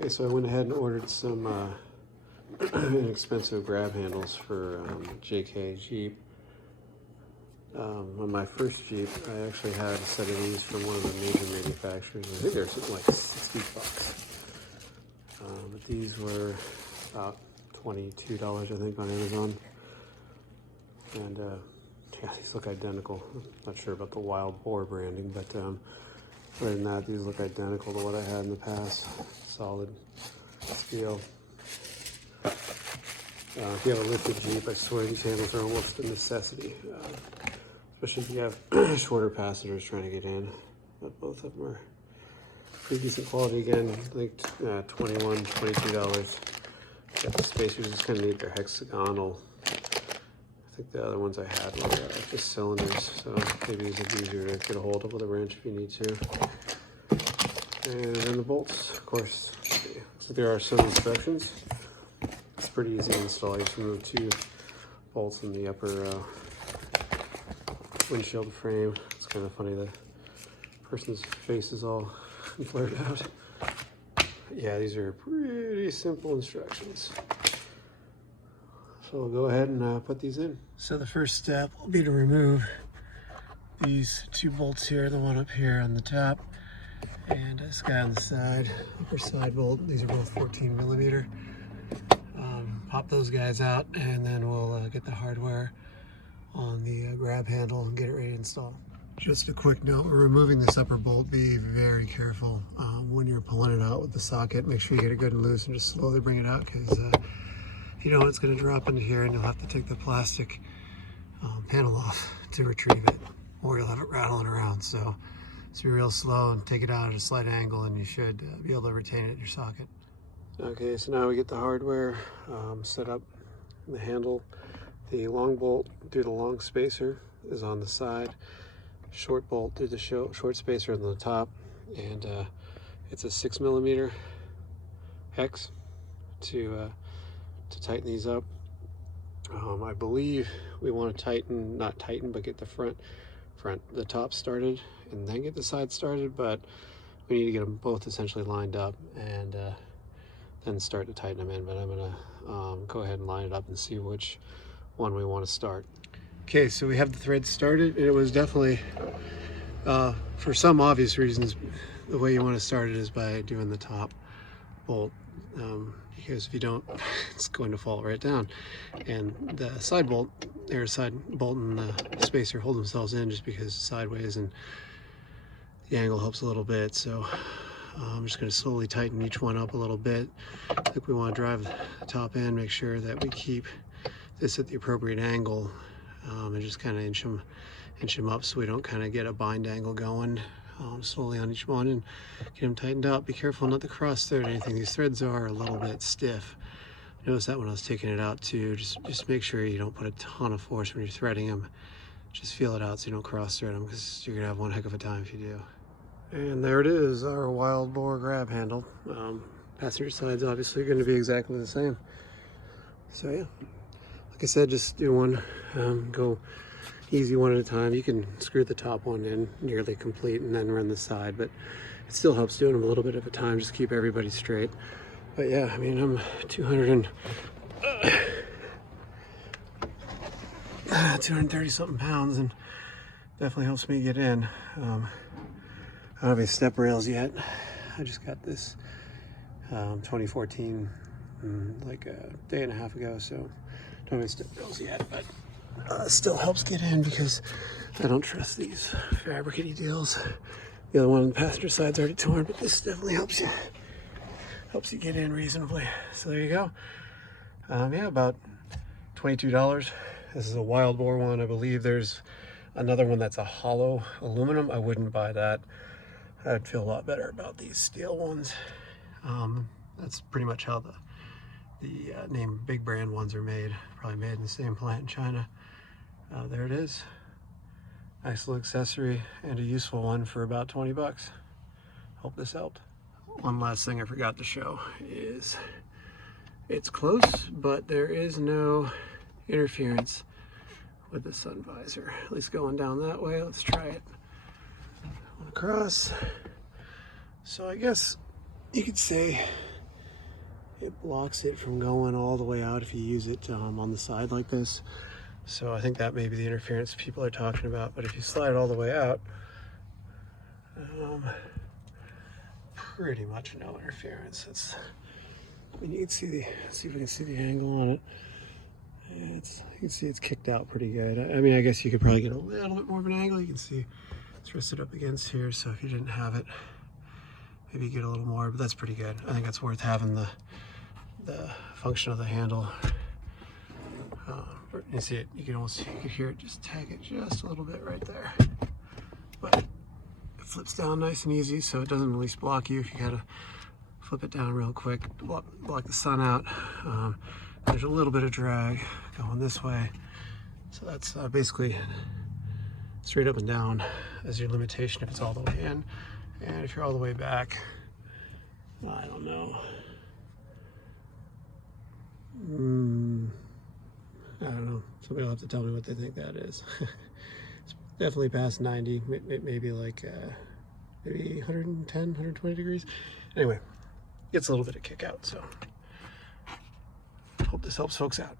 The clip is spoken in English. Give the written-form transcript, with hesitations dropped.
Okay, so I went ahead and ordered some inexpensive grab handles for JK Jeep. On my first Jeep, I actually had a set of these from one of the major manufacturers. I think they're something like $60. But these were about $22, I think, on Amazon. And yeah, these look identical. I'm not sure about the Wild Boar branding, but other than that, these look identical to what I had in the past. Solid steel. If you have a lifted Jeep, I swear these handles are almost a necessity. Especially if you have shorter passengers trying to get in. But both of them are pretty decent quality again. I think $21, $22. Got the spacers, just kind of neat. They're hexagonal. I think the other ones I had were just cylinders, so maybe these are easier to get a hold of with a wrench if you need to. And then the bolts, of course. Looks like there are some instructions. It's pretty easy to install. You just remove 2 bolts in the upper windshield frame. It's kind of funny, the person's face is all blurred out. Yeah, these are pretty simple instructions. So we'll go ahead and put these in. So the first step will be to remove these 2 bolts here, the one up here on the top, and this guy on the side, upper side bolt. These are both 14 millimeter. Pop those guys out, and then we'll get the hardware on the grab handle and get it ready to install. Just a quick note, we're removing this upper bolt. Be very careful when you're pulling it out with the socket. Make sure you get it good and loose and just slowly bring it out, because you know it's going to drop into here and you'll have to take the plastic panel off to retrieve it, or you'll have it rattling around. So be real slow and take it out at a slight angle, and you should be able to retain it in your socket. Okay, so now we get the hardware set up. The handle, the long bolt through the long spacer is on the side. Short bolt through the short spacer on the top, and it's a 6 millimeter hex to tighten these up. I believe we want to tighten, not tighten, but get the the top started and then get the side started, but we need to get them both essentially lined up and then start to tighten them in. But I'm gonna go ahead and line it up and see which one we want to start. Okay, so we have the thread started. It was definitely, for some obvious reasons, the way you want to start it is by doing the top bolt, because if you don't, it's going to fall right down. And the side bolt, side bolt and the spacer hold themselves in just because it's sideways, and the angle helps a little bit. So I'm just going to slowly tighten each one up a little bit. I think we want to drive the top in, make sure that we keep this at the appropriate angle, and just kind of inch them up so we don't kind of get a bind angle going slowly on each one, and get them tightened up. Be careful not to cross thread anything. These threads are a little bit stiff. Notice that when I was taking it out too. Just make sure you don't put a ton of force when you're threading them. Just feel it out so you don't cross thread them, because you're gonna have one heck of a time if you do. And there it is, our Wild Boar grab handle. Passenger side's obviously going to be exactly the same. So yeah, like I said, just do one, go easy one at a time. You can screw the top one in nearly complete and then run the side, but it still helps doing them a little bit at a time, just keep everybody straight. But yeah, I mean, I'm 230 something pounds, and definitely helps me get in. I don't have any step rails yet. I just got this 2014 like a day and a half ago, so don't have any step rails yet, but still helps get in because I don't trust these fabricaty deals. The other one on the passenger side's already torn, but this definitely helps you get in reasonably. So there you go. Yeah, about $22. This is a Wild Boar one. I believe there's another one that's a hollow aluminum. I wouldn't buy that. I'd feel a lot better about these steel ones. That's pretty much how the name big brand ones are made. Probably made in the same plant in China. There it is. Nice little accessory and a useful one for about 20 bucks. Hope this helped. One last thing I forgot to show is it's close, but there is no interference with the sun visor. At least going down that way. Let's try it. Across. So I guess you could say it blocks it from going all the way out if you use it on the side like this. So I think that may be the interference people are talking about. But if you slide it all the way out, pretty much no interference. It's, I mean, you can see the, see if we can see the angle on it. You can see it's kicked out pretty good. I mean, I guess you could probably get a little bit more of an angle. You can see it's rested up against here. So if you didn't have it, maybe you get a little more, but that's pretty good. I think that's worth having the function of the handle. You see it, you can hear it just tag it just a little bit right there. But it flips down nice and easy, so it doesn't release block you if you gotta flip it down real quick to block the sun out. There's a little bit of drag going this way. So that's basically straight up and down as your limitation if it's all the way in. And if you're all the way back, I don't know. I don't know. Somebody will have to tell me what they think that is. It's definitely past 90, maybe like maybe 110, 120 degrees. Anyway, gets a little bit of kick out, so hope this helps folks out.